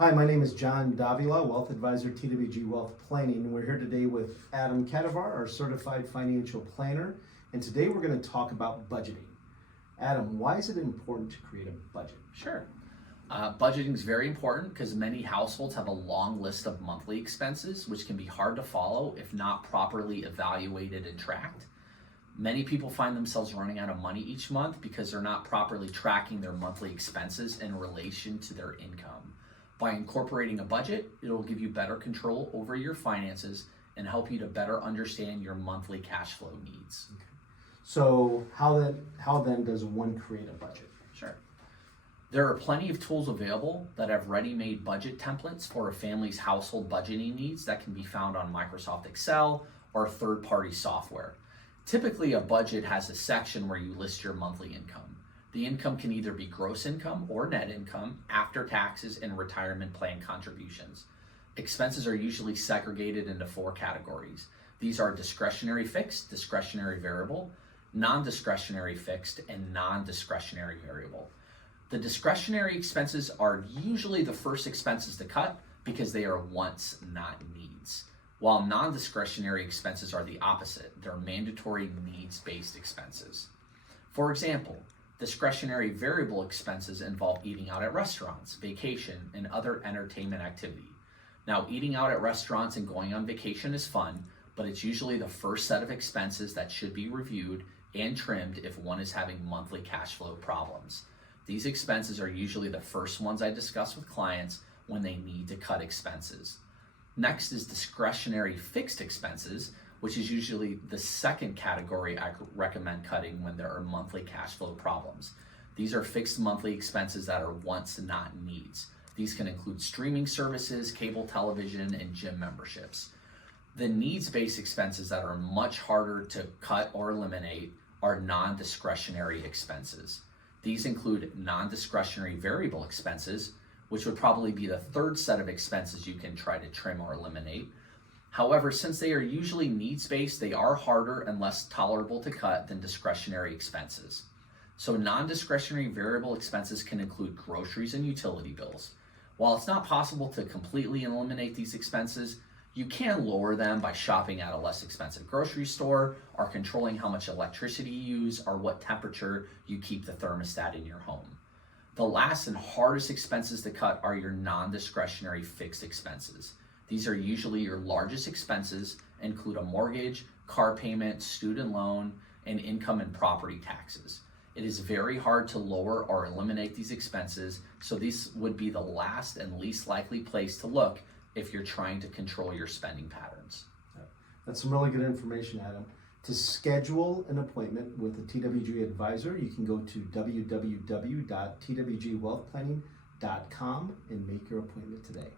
Hi, my name is John Davila, Wealth Advisor, TWG Wealth Planning, and we're here today with Adam Kadivar, our Certified Financial Planner, and today we're going to talk about budgeting. Adam, why is it important to create a budget? Sure. Budgeting is very important because many households have a long list of monthly expenses, which can be hard to follow if not properly evaluated and tracked. Many people find themselves running out of money each month because they're not properly tracking their monthly expenses in relation to their income. By incorporating a budget, it will give you better control over your finances and help you to better understand your monthly cash flow needs. Okay. So how then does one create a budget? Sure. There are plenty of tools available that have ready-made budget templates for a family's household budgeting needs that can be found on Microsoft Excel or third-party software. Typically, a budget has a section where you list your monthly income. The income can either be gross income or net income after taxes and retirement plan contributions. Expenses are usually segregated into 4 categories. These are discretionary fixed, discretionary variable, non-discretionary fixed, and non-discretionary variable. The discretionary expenses are usually the first expenses to cut because they are wants, not needs. While non-discretionary expenses are the opposite. They're mandatory needs-based expenses. For example, discretionary variable expenses involve eating out at restaurants, vacation, and other entertainment activity. Now, eating out at restaurants and going on vacation is fun, but it's usually the first set of expenses that should be reviewed and trimmed if one is having monthly cash flow problems. These expenses are usually the first ones I discuss with clients when they need to cut expenses. Next is discretionary fixed expenses, which is usually the second category I recommend cutting when there are monthly cash flow problems. These are fixed monthly expenses that are wants, not needs. These can include streaming services, cable television, and gym memberships. The needs-based expenses that are much harder to cut or eliminate are non-discretionary expenses. These include non-discretionary variable expenses, which would probably be the third set of expenses you can try to trim or eliminate. However, since they are usually needs-based, they are harder and less tolerable to cut than discretionary expenses. So non-discretionary variable expenses can include groceries and utility bills. While it's not possible to completely eliminate these expenses, you can lower them by shopping at a less expensive grocery store or controlling how much electricity you use or what temperature you keep the thermostat in your home. The last and hardest expenses to cut are your non-discretionary fixed expenses. These are usually your largest expenses, include a mortgage, car payment, student loan, and income and property taxes. It is very hard to lower or eliminate these expenses, so these would be the last and least likely place to look if you're trying to control your spending patterns. That's some really good information, Adam. To schedule an appointment with a TWG advisor, you can go to www.twgwealthplanning.com and make your appointment today.